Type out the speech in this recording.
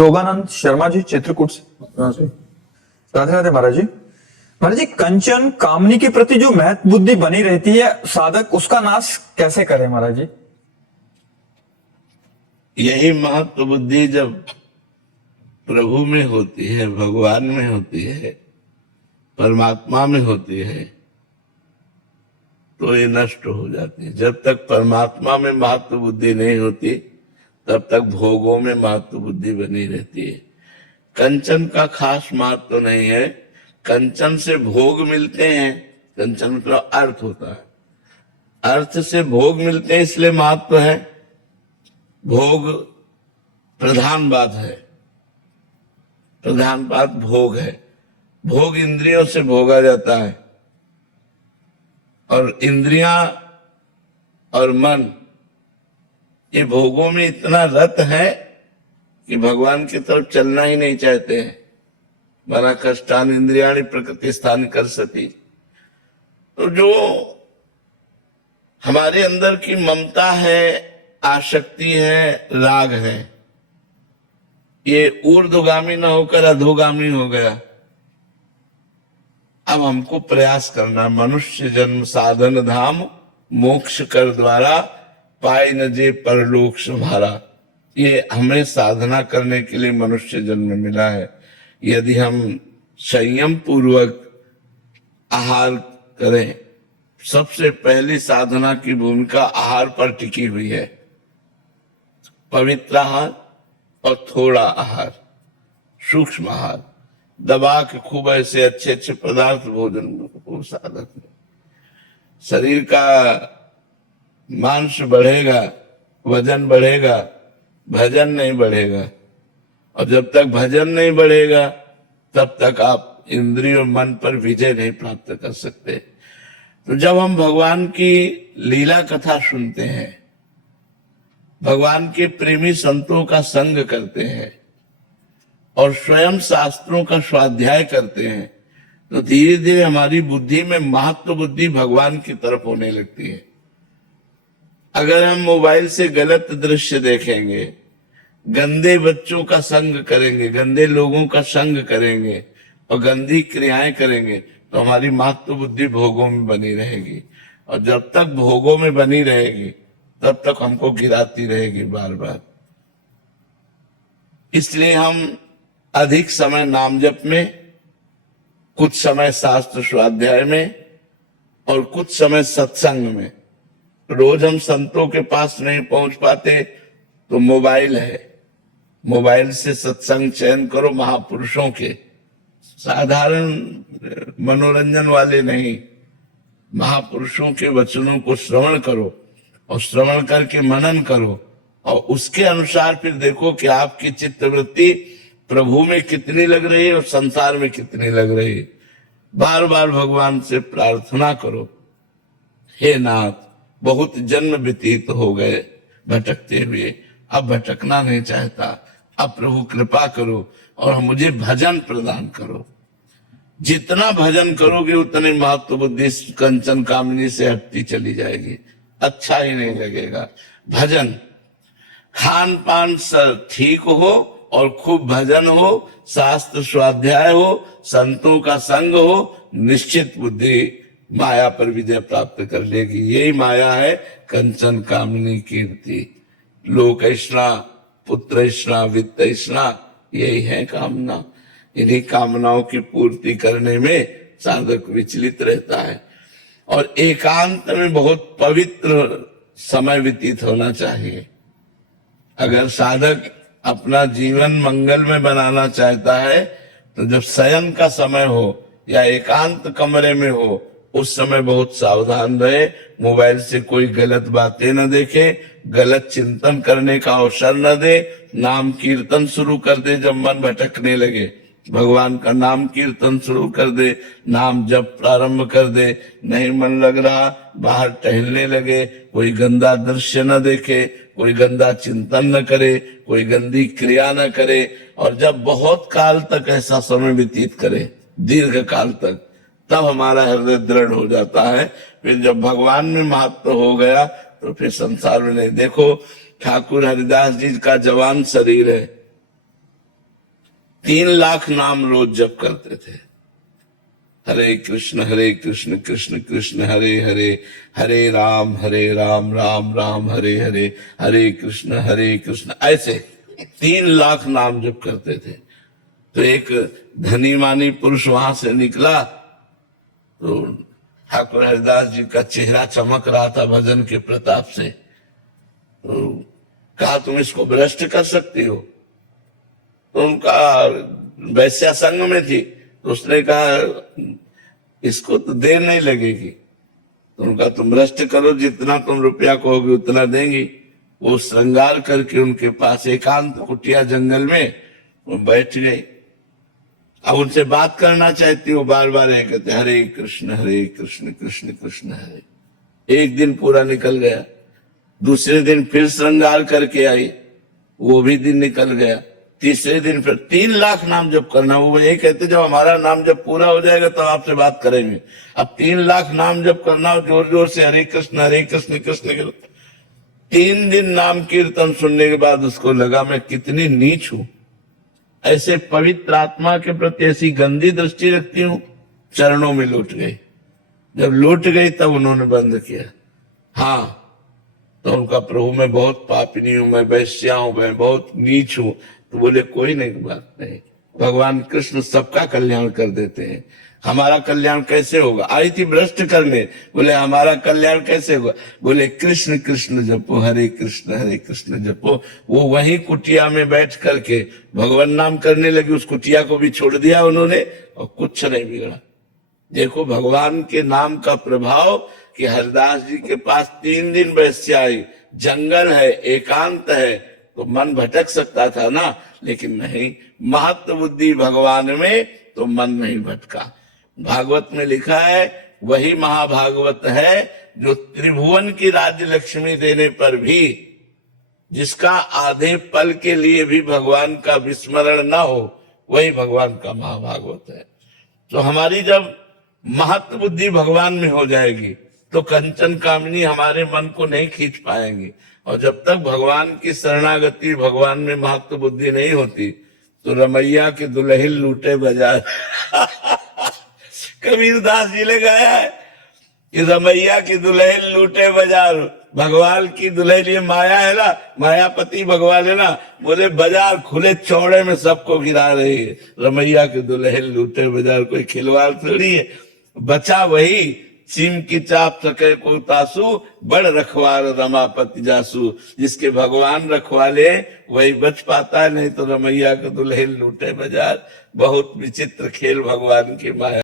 योगानंद शर्मा जी चित्रकूट से। राधे राधे महाराज जी। महाराज जी, कंचन कामनी के प्रति जो महत बुद्धि बनी रहती है, साधक उसका नाश कैसे करे महाराज जी? यही महत्व बुद्धि जब प्रभु में होती है, भगवान में होती है, परमात्मा में होती है, तो ये नष्ट हो जाती है। जब तक परमात्मा में महत्व बुद्धि नहीं होती तब तक भोगों में महत्व बुद्धि बनी रहती है। कंचन का खास महत्व नहीं है, कंचन से भोग मिलते हैं। कंचन मतलब अर्थ होता है, अर्थ से भोग मिलते हैं, इसलिए महत्व है। भोग प्रधान बात है, प्रधान बात भोग है। भोग इंद्रियों से भोगा जाता है, और इंद्रियां और मन ये भोगों में इतना रत है कि भगवान की तरफ चलना ही नहीं चाहते हैं। मना कष्टान इंद्रियाणि प्रकृति स्थान कर सती। तो जो हमारे अंदर की ममता है, आसक्ति है, राग है, ये ऊर्ध्वगामी न होकर अधोगामी हो गया। अब हमको प्रयास करना, मनुष्य जन्म साधन धाम, मोक्ष कर द्वारा पाए न जे परलोक सुभारा। ये हमें साधना करने के लिए मनुष्य जन्म मिला है। यदि हम संयम पूर्वक आहार करें, सबसे पहली साधना की भूमिका आहार पर टिकी हुई है। पवित्र आहार और थोड़ा आहार, सूक्ष्म आहार, दबा के खूब ऐसे अच्छे अच्छे पदार्थ भोजन को साधक में शरीर का मांस बढ़ेगा, वजन बढ़ेगा, भजन नहीं बढ़ेगा। और जब तक भजन नहीं बढ़ेगा तब तक आप इंद्रिय और मन पर विजय नहीं प्राप्त कर सकते। तो जब हम भगवान की लीला कथा सुनते हैं, भगवान के प्रेमी संतों का संग करते हैं और स्वयं शास्त्रों का स्वाध्याय करते हैं, तो धीरे धीरे हमारी बुद्धि में महत्व बुद्धि भगवान की तरफ होने लगती है। अगर हम मोबाइल से गलत दृश्य देखेंगे, गंदे बच्चों का संग करेंगे, गंदे लोगों का संग करेंगे और गंदी क्रियाएं करेंगे, तो हमारी महत्व बुद्धि भोगों में बनी रहेगी। और जब तक भोगों में बनी रहेगी तब तक हमको गिराती रहेगी बार बार। इसलिए हम अधिक समय नाम जप में, कुछ समय शास्त्र स्वाध्याय में और कुछ समय सत्संग में। रोज हम संतों के पास नहीं पहुंच पाते तो मोबाइल है, मोबाइल से सत्संग चयन करो महापुरुषों के, साधारण मनोरंजन वाले नहीं, महापुरुषों के वचनों को श्रवण करो और श्रवण करके मनन करो और उसके अनुसार फिर देखो कि आपकी चित्तवृत्ति प्रभु में कितनी लग रही है और संसार में कितनी लग रही है। बार बार भगवान से प्रार्थना करो, हे नाथ, बहुत जन्म व्यतीत हो गए भटकते हुए, अब भटकना नहीं चाहता, अब प्रभु कृपा करो और मुझे भजन प्रदान करो। जितना भजन करोगे उतनी महत्व बुद्धि कंचन कामनी से हटती चली जाएगी, अच्छा ही नहीं लगेगा। भजन, खान पान सब ठीक हो और खूब भजन हो, शास्त्र स्वाध्याय हो, संतों का संग हो, निश्चित बुद्धि माया पर विजय प्राप्त कर लेगी। यही माया है कंचन कामनी कीर्ति। लोकैष्णा, पुत्रैष्णा, वित्तैष्णा, यही है कामना। इन्हीं कामनाओं की पूर्ति करने में साधक विचलित रहता है। और एकांत में बहुत पवित्र समय व्यतीत होना चाहिए। अगर साधक अपना जीवन मंगल में बनाना चाहता है तो जब शयन का समय हो या एकांत कमरे में हो, उस समय बहुत सावधान रहे। मोबाइल से कोई गलत बातें न देखे, गलत चिंतन करने का अवसर न दे, नाम कीर्तन शुरू कर दे। जब मन भटकने लगे, भगवान का नाम कीर्तन शुरू कर दे, नाम जब प्रारंभ कर दे। नहीं मन लग रहा, बाहर टहलने लगे, कोई गंदा दृश्य न देखे, कोई गंदा चिंतन न करे, कोई गंदी क्रिया न करे। और जब बहुत काल तक ऐसा समय व्यतीत करे, दीर्घ काल तक, तब हमारा हृदय दृढ़ हो जाता है। फिर जब भगवान में महत्व हो गया तो फिर संसार में नहीं। देखो, ठाकुर हरिदास जी का जवान शरीर है, 3 लाख नाम रोज जप करते थे। हरे कृष्ण कृष्ण कृष्ण हरे हरे, हरे राम राम राम हरे हरे, हरे कृष्ण, ऐसे 3 लाख नाम जप करते थे। तो एक धनी मानी पुरुष वहां से निकला तो ठाकुर हरिदास जी का चेहरा चमक रहा था भजन के प्रताप से। तो कहा तुम इसको भ्रष्ट कर सकती हो। तो उनका वैश्या संघ में थी, तो उसने कहा इसको तो देर नहीं लगेगी। तो उनका तुम भ्रष्ट करो, जितना तुम रुपया कहोगे उतना देंगी। वो श्रृंगार करके उनके पास एकांत कुटिया जंगल में वो बैठ गई। अब उनसे बात करना चाहती हो, बार बार ये कहते हरे कृष्ण कृष्ण कृष्ण हरे। एक दिन पूरा निकल गया, दूसरे दिन फिर श्रृंगार करके आई, वो भी दिन निकल गया। तीसरे दिन फिर 3 लाख नाम जप करना। वो ये कहते जब हमारा नाम जब पूरा हो जाएगा तब आपसे बात करेंगे। अब 3 लाख नाम जप करना, जोर जोर से हरे कृष्ण कृष्ण कृष्ण। 3 दिन नाम कीर्तन सुनने के बाद उसको लगा मैं कितनी नीच हूं, ऐसे पवित्र आत्मा के प्रति ऐसी गंदी दृष्टि रखती हूं। चरणों में लौट गई। जब लौट गई तब उन्होंने बंद किया। हाँ, तो उनका प्रभु मैं बहुत पापिनी हूं, मैं वैश्या हूं, मैं बहुत नीच हूं। तो बोले कोई नहीं, बात नहीं, भगवान कृष्ण सबका कल्याण कर देते हैं। हमारा कल्याण कैसे होगा? आई थी भ्रष्ट करने, बोले हमारा कल्याण कैसे होगा? बोले कृष्ण कृष्ण जपो, हरे कृष्ण जपो। वो वही कुटिया में बैठ करके भगवान नाम करने लगी। उस कुटिया को भी छोड़ दिया उन्होंने और कुछ नहीं बिगड़ा। देखो भगवान के नाम का प्रभाव कि हरिदास जी के पास 3 दिन वैश्या आई, जंगल है, एकांत है, तो मन भटक सकता था ना, लेकिन नहीं, महत्व बुद्धि भगवान में तो मन नहीं भटका। भागवत में लिखा है वही महाभागवत है जो त्रिभुवन की राज्य लक्ष्मी देने पर भी, जिसका आधे पल के लिए भी भगवान का विस्मरण न हो, वही भगवान का महाभागवत है। तो हमारी जब महत्व बुद्धि भगवान में हो जाएगी तो कंचन कामिनी हमारे मन को नहीं खींच पाएंगी। और जब तक भगवान की शरणागति, भगवान में महत्व बुद्धि नहीं होती तो रमैया के दुल्हिल लूटे बाजार। कबीरदास जी ने गाया है कि रमैया की दुल्हन लूटे बाजार। भगवान की दुल्हन ये माया है ना, मायापति भगवान है ना, बोले बाजार खुले चौड़े में सबको गिरा रही है। रमैया की दुल्हन लूटे बाजार, कोई खिलवाड़ थोड़ी है। बचा वही सिम की चाप सके को तासु, बड़ रखवार रमापति जासु। जिसके भगवान रखवाले वही बच पाता है, नहीं तो रमैया के दुल्हन लूटे बाजार। बहुत विचित्र खेल भगवान की माया।